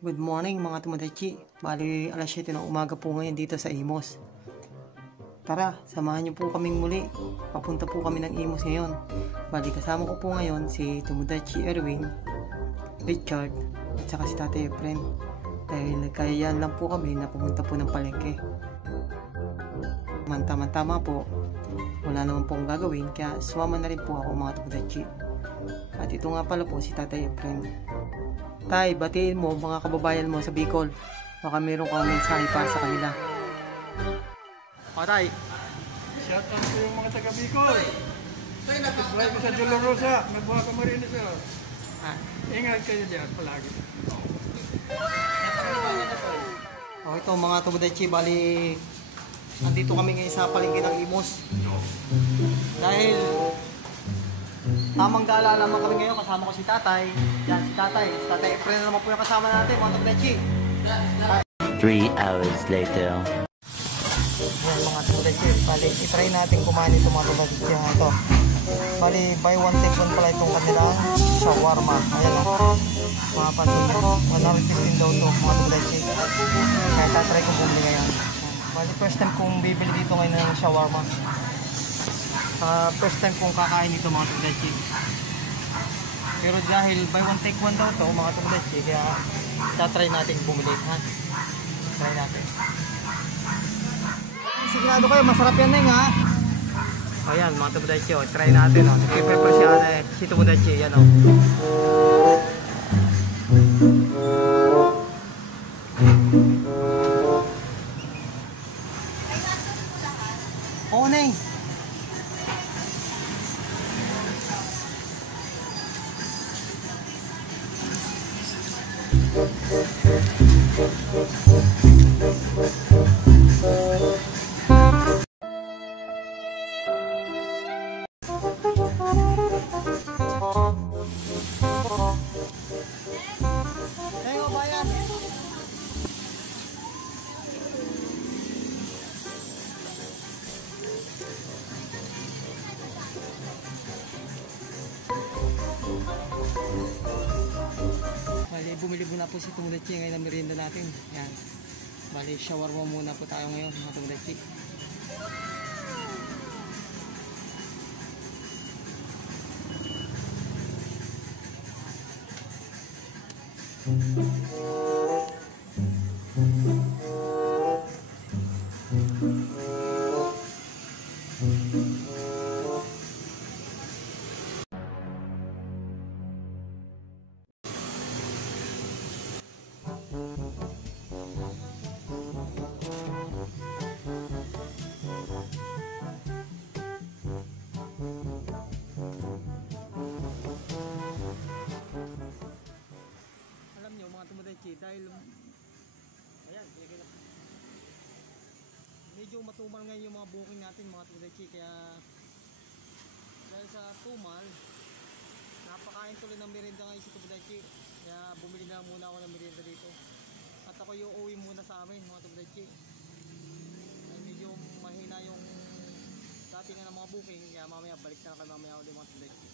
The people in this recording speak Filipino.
Good morning mga Tomodachi. Bali alas 7 ng umaga po ngayon dito sa Imos. Tara, samahan niyo po kaming muli. Papunta po kami ng Imos ngayon. Bali kasama ko po ngayon si Tomodachi Erwin, Richard, at saka si Tatay Efren. Dahil nagkayaan lang po kami na pumunta po ng palengke. Tama po, wala naman pong gagawin kaya sumama na rin po ako mga Tomodachi. At ito nga pala po si Tatay Efren. Tay, batiin mo mga kababayan mo sa Bicol. Baka meron kang mensahe para sa kanila. O Tay. Shout out ko yung mga taga Bicol. Subscribe ko sa Dolorosa. Magbuha ka mo rin sir. Ingat kayo dyan palagi. O ito mga Tomodachi, bali nandito kami ngayon sa palengke ng Imos. Dahil tamang gala naman kami ngayon, kasama ko si Tatay. Yan si Tatay. Si Tatay Efren naman po yung kasama natin, mga Tomodachi. 3 hours later. Yan mga Tomodachi. Bali, itry natin kumain ito mga Tomodachi. Ito. Bali, buy one take one pala itong kanilang shawarma. Ayan o. Mga pansin nyo. 115 daw ito mga Tomodachi. Kaya tatry kong bumili ngayon. Bali, first time kong bibili dito ngayon ng shawarma. First time kong kakain ito mga Tomodachi. Pero dahil buy one take one daw ito mga Tomodachi, kaya tatry natin bumili, ha? Try natin. Sigurado kayo masarap yan na ha. O yan mga Tomodachi, try natin. Nag-pepper si Tomodachi, yan o. Oo Neng. Bumili muna po si Tomodachi ngayon ang merienda natin. Yan. Bali, shawarma muna po tayo ngayon mga Tomodachi. Dahil ayan, medyo matumal ngayon yung mga booking natin mga Tomodachi, kaya dahil sa tumal napakain tuloy ng merienda ngayon si Tomodachi, kaya bumili na muna ako ng merienda dito at ako yung uwi muna sa amin mga Tomodachi. Dahil medyo mahina yung dating ng mga booking, kaya mamaya balik na kayo mamaya ulit mga Tomodachi.